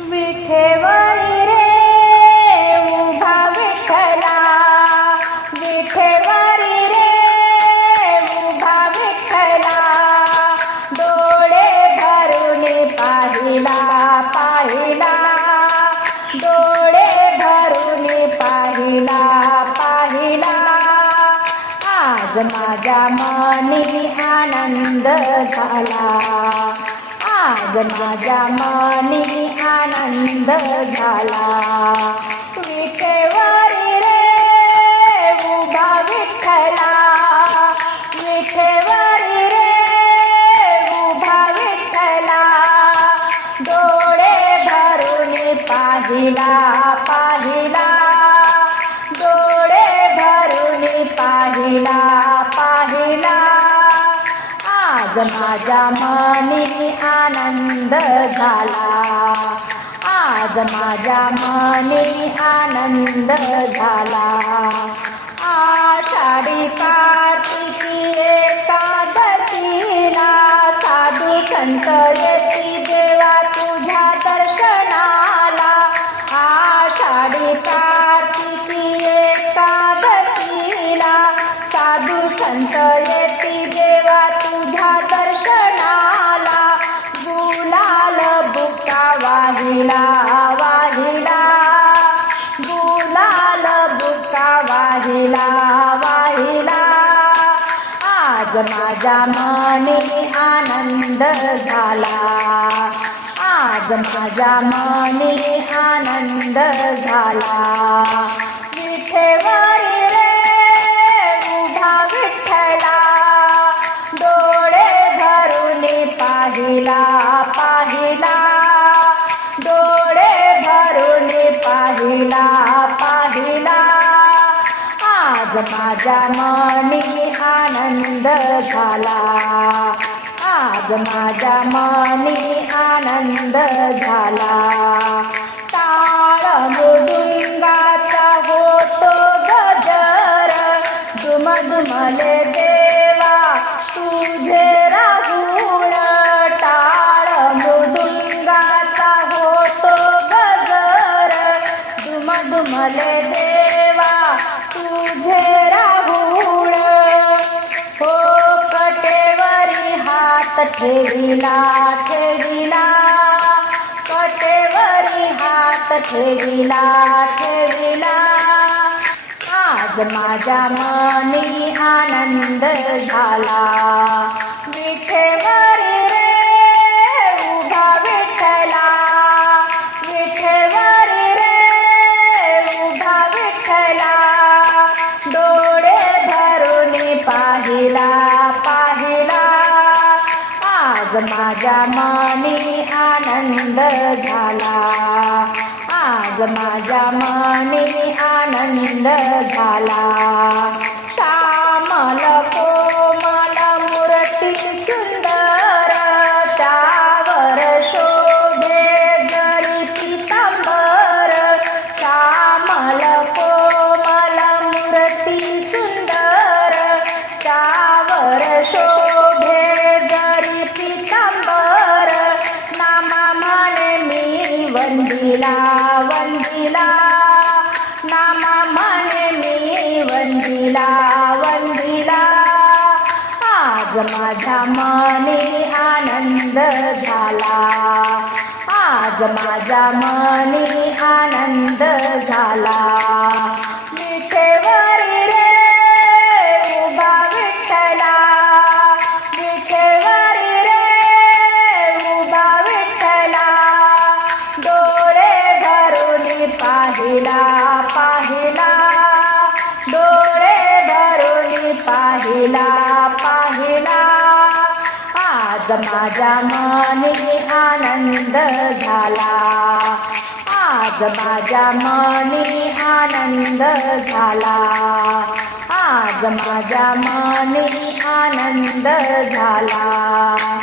विठेवरी रे उभा विठ्ठला. विठेवरी रे उभा विठ्ठला. डोळे भरून पाहिला पाहिला. डोळे भरून पाहिला पाहिला. आज माझ्या मनी आनंद झाला. माझ्या मनी आनंद झाला विठेवारी रे उभा विठ्ठला विठेवारी रे उभा विठ्ठला डोळे भरून पाहिला पाहिला डोळे भरून पाहिला पाहिला आज माझ्या मनी आनंद झाला. आज माझ्या मनी आनंद झाला. आषाढी पार वाहिला वाहिला गुलाल बुका वाहिला वाहिला आज माझ्या मनी आनंद झाला. आज माझ्या मनी आनंद झाला. आज माझ्या मनी आनंद झाला. आज माझ्या मनी आनंद झाला. ताळ मृदुंगाचा होतो गजर. दुमदुमले देवा तुझे राहुळ टाळ मृदुंगाचा होतो गजर. दुमदुमले ठेविला ठेविला कटेवरी हात ठेविला ठेविला आज माझ्या मनी आनंद झाला. विठेवरी आनंद झाला. आज माझ्या मनी आनंद झाला. म्हणे मी वंदिला वंदिला. आज माझ्या मनी आनंद झाला. आज माझ्या मनी आनंद झाला. पाहिला. आज माझ्या मनी आनंद झाला. आज माझ्या मनी आनंद झाला. आज माझ्या मनी आनंद झाला.